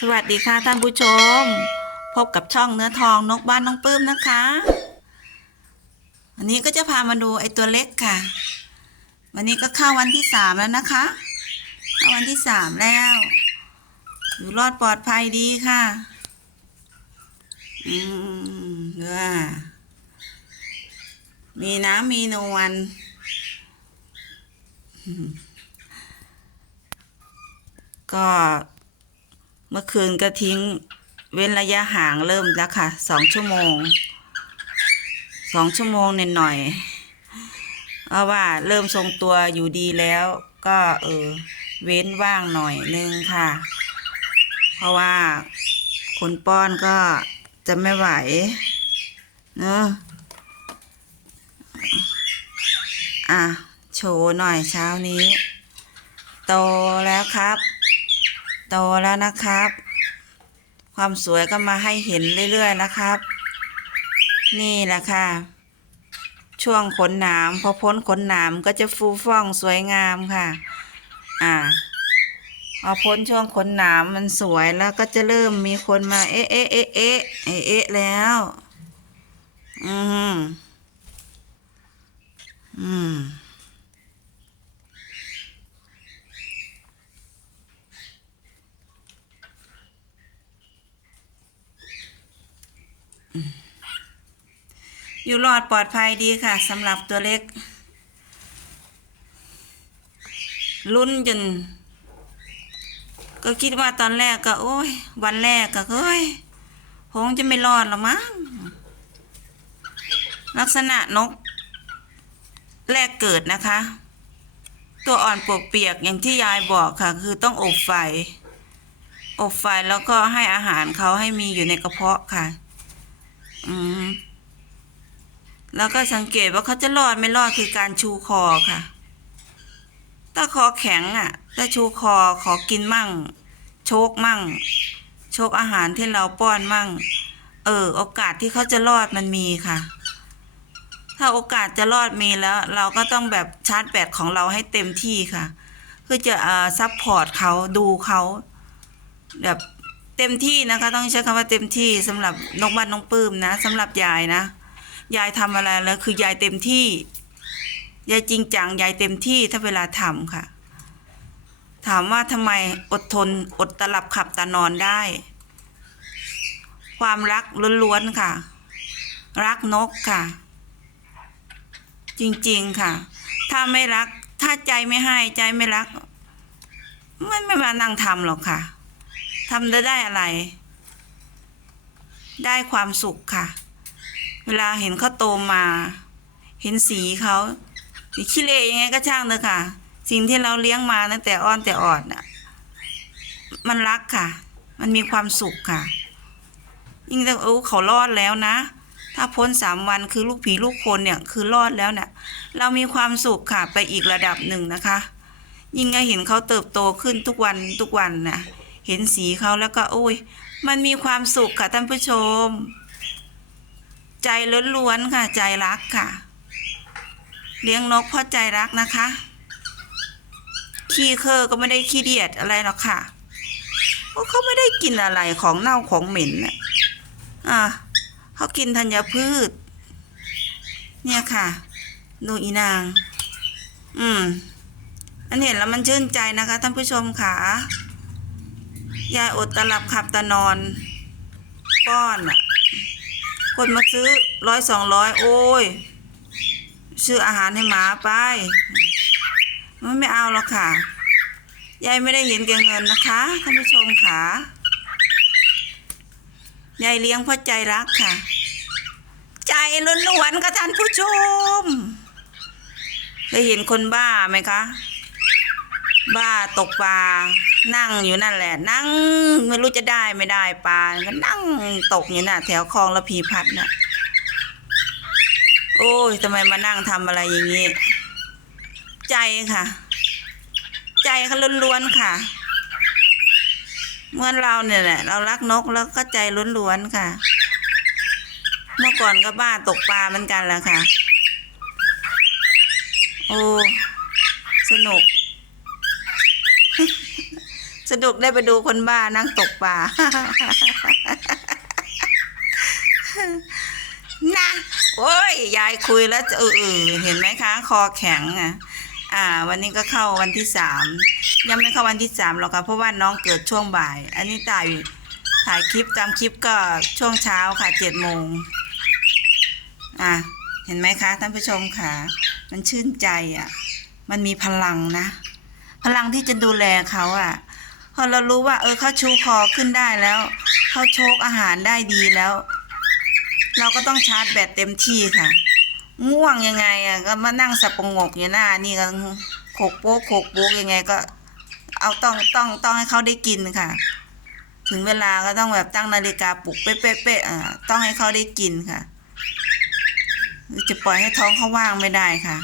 สวัสดีค่ะท่านผู้ชม พบกับช่องเนื้อทองนกบ้านน้องปื้มนะคะวันนี้ก็จะพามาดูไอตัวเล็กค่ะ วันนี้ก็เข้าวันที่สามแล้วนะคะ เข้าวันที่สามแล้ว อยู่รอดปลอดภัยดีค่ะ อืมเด้อมีน้ำมีนวลก็ เมื่อคืนก็ทิ้งเว้นระยะห่างเริ่มแล้วค่ะสองชั่วโมงสองชั่วโมงหน่อยเพราะว่าเริ่มทรงตัวอยู่ดีแล้ว ก็เออเว้นว่างหน่อยนึงค่ะ เพราะว่าคนป้อนก็จะไม่ไหวเนอะอะ โชว์หน่อยเช้านี้ โตแล้วครับ โตแล้วนะครับ ความสวยก็มาให้เห็นเรื่อยๆนะครับ นี่แหละค่ะ ช่วงขนหนามพอพ้นขนหนามก็จะฟูฟ่องสวยงามค่ะ อ่าพอพ้นช่วงขนหนามมันสวยแล้วก็จะเริ่มมีคนมา เอ๊ะเอ๊ะเอ๊ะเอ๊ะเอ๊ะแล้ว อืมอืม อยู่รอดปลอดภัยดีค่ะสำหรับตัวเล็ก ลุ้นจน ก็คิดว่าตอนแรกก็ โอ้ย วันแรกก็เฮ้ยคงจะไม่รอดหรอมั้งลักษณะนก แรกเกิดนะคะ ตัวอ่อนปวกเปียกอย่างที่ยายบอกค่ะ คือต้องอบไฟ อบไฟแล้วก็ให้อาหารเขาให้มีอยู่ในกระเพาะค่ะ อืม แล้วก็สังเกตว่าเขาจะรอดไม่รอดคือการชูคอค่ะ ถ้าคอแข็งอะ ถ้าชูคอขอกินมั่ง โชกมั่ง โชกอาหารที่เราป้อนมั่ง เออ โอกาสที่เขาจะรอดมันมีค่ะ ถ้าโอกาสจะรอดมีแล้ว เราก็ต้องแบบชาร์จแบตของเราให้เต็มที่ค่ะเพื่อจะเอ่อซัพพอร์ตเขาดูเขาแบบเต็มที่นะคะ ต้องใช้คำว่าเต็มที่สำหรับนกบ้านน้องปื้มนะสำหรับยายนะ ยายทำอะไรแล้วคือยายเต็มที่ ยายจริงจังยายเต็มที่ถ้าเวลาทำค่ะ ถามว่าทำไมอดทนอดตลับขับตานอนได้ ความรักล้วนๆค่ะ รักนกค่ะ จริงๆค่ะ ถ้าไม่รักถ้าใจไม่ให้ใจไม่รัก มันไม่มานั่งทำหรอกค่ะทำได้ได้อะไร ได้ความสุขค่ะ เวลาเห็นเขาโตมา เห็นสีเขาสีขี้เละยังไงก็ช่างเถอะค่ะ สิ่งที่เราเลี้ยงมาตั้งแต่อ้อนแต่ออดน่ะ มันรักค่ะ มันมีความสุขค่ะ ยิ่งแต่โอ้เขารอดแล้วนะ ถ้าพ้นสามวันคือลูกผีลูกคนเนี่ยคือรอดแล้วเนี่ยเรามีความสุขค่ะไปอีกระดับหนึ่งนะคะ ยิ่งเห็นเขาเติบโตขึ้นทุกวันทุกวันนะเห็นสีเขาแล้วก็โอ้ย มันมีความสุขค่ะท่านผู้ชม ใจล้วนๆค่ะ ใจรักค่ะ เลี้ยงนกเพราะใจรักนะคะ ขี้เคอก็ไม่ได้ขี้เดียดอะไรหรอกค่ะเพราะเขาไม่ได้กินอะไรของเน่าของเหม็นน่ะอะเขากินธัญพืช เนี่ยค่ะดูอีนาง อืม อันเห็นแล้วมันชื่นใจนะคะท่านผู้ชมค่ะยายอดตลับขับตานอน ป้อนอะ คนมาซื้อร้อยสองร้อยโอ้ย ซื้ออาหารให้หมาไป มันไม่เอาหรอกค่ะ ยายไม่ได้เห็นแก่เงินนะคะท่านผู้ชมค่ะ ยายเลี้ยงเพราะใจรักค่ะ ใจล้วนๆค่ะท่านผู้ชมเคยเห็นคนบ้าไหมคะ บ้าตกปลา นั่งอยู่นั่นแหละ นั่งไม่รู้จะได้ไม่ได้ปลาก็นั่งตกอยู่น่ะ แถวคลองระพีพัดน่ะ โอ้ยทำไมมานั่งทำอะไรอย่างนี้ ใจค่ะ ใจเขาล้วนๆค่ะเมื่อเราเนี่ยแหละเรารักนกแล้วก็ใจล้วนๆค่ะ เมื่อก่อนก็บ้าตกปลาเหมือนกันแหละค่ะ โอ้ สนุก สนุกได้ไปดูคนบ้านั่งตกปลานะโอ้ย ยายคุยแล้วเออเออเห็นไหมคะ คอแข็งอะ อ่า วันนี้ก็เข้าวันที่สามยังไม่เข้าวันที่สามหรอกค่ะเพราะว่าน้องเกิดช่วงบ่าย อันนี้ถ่ายถ่ายคลิปตามคลิปก็ช่วงเช้าค่ะเจ็ดโมงอะเห็นไหมคะท่านผู้ชมค่ะ มันชื่นใจอะ มันมีพลังนะ พลังที่จะดูแลเขาอะ พอเรารู้ว่า เออเขาชูคอขึ้นได้แล้วเขาโชกอาหารได้ดีแล้ว เราก็ต้องชาร์จแบตเต็มที่ค่ะ ง่วงยังไงอะก็มานั่งสับประงกอยู่หน้า นี่ก็โขกโป๊กโขกโป๊กยังไงก็ เอาต้องต้องต้องให้เขาได้กินค่ะ ถึงเวลาก็ต้องแบบตั้งนาฬิกาปลุกเป๊ะเป๊ะเป๊ะอ่าต้องให้เขาได้กินค่ะจะปล่อยให้ท้องเขาว่างไม่ได้ค่ะ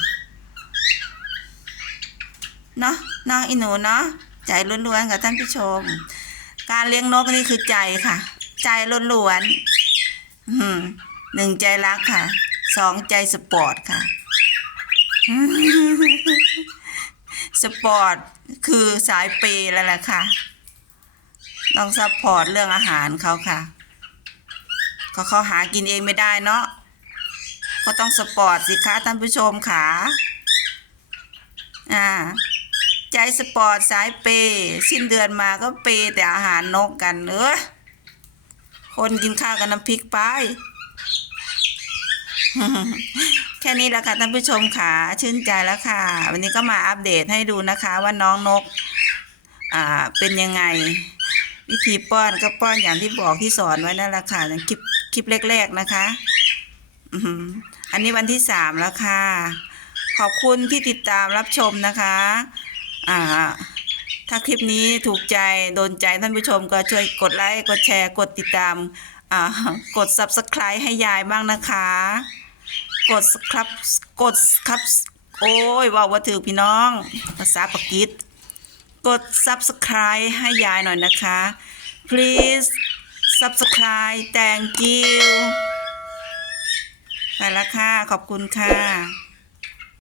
เนาะเนาะอีหนูเนาะ ใจล้วนๆค่ะท่านผู้ชม การเลี้ยงนกนี่คือใจค่ะ ใจล้วนๆหนึ่งใจรักค่ะสองใจสปอร์ตค่ะสปอร์ตคือสายเปย์แล้วแหละค่ะต้องซัพพอร์ตเรื่องอาหารเขาค่ะ ก็เขาหากินเองไม่ได้เนาะก็ต้องสปอร์ตสิคะท่านผู้ชมค่ะอ่า ใจสปอร์ตสายเปย์สิ้นเดือนมาก็เปย์แต่อาหารนกกันเออคนกินข้าวกับน้ำพริกไป แค่นี้แหละค่ะท่านผู้ชมค่ะชื่นใจแล้วค่ะ วันนี้ก็มาอัปเดตให้ดูนะคะว่าน้องนก อ่าเป็นยังไง วิธีป้อนก็ป้อนอย่างที่บอกที่สอนไว้นั่นแหละค่ะในคลิปคลิปแรกๆนะคะอันนี้วันที่สามแล้วค่ะ ขอบคุณที่ติดตามรับชมนะคะ อ่า ถ้าคลิปนี้ถูกใจโดนใจท่านผู้ชมก็ช่วยกดไลค์กดแชร์กดติดตาม อ่า กด subscribe ให้ยายบ้างนะคะ กดครับกดครับโอ้ยว่าว่าถือพี่น้อง ภาษาปากีสกด subscribe ให้ยายหน่อยนะคะ please subscribe thank you ไปล้วค่ะ ขอบคุณค่ะ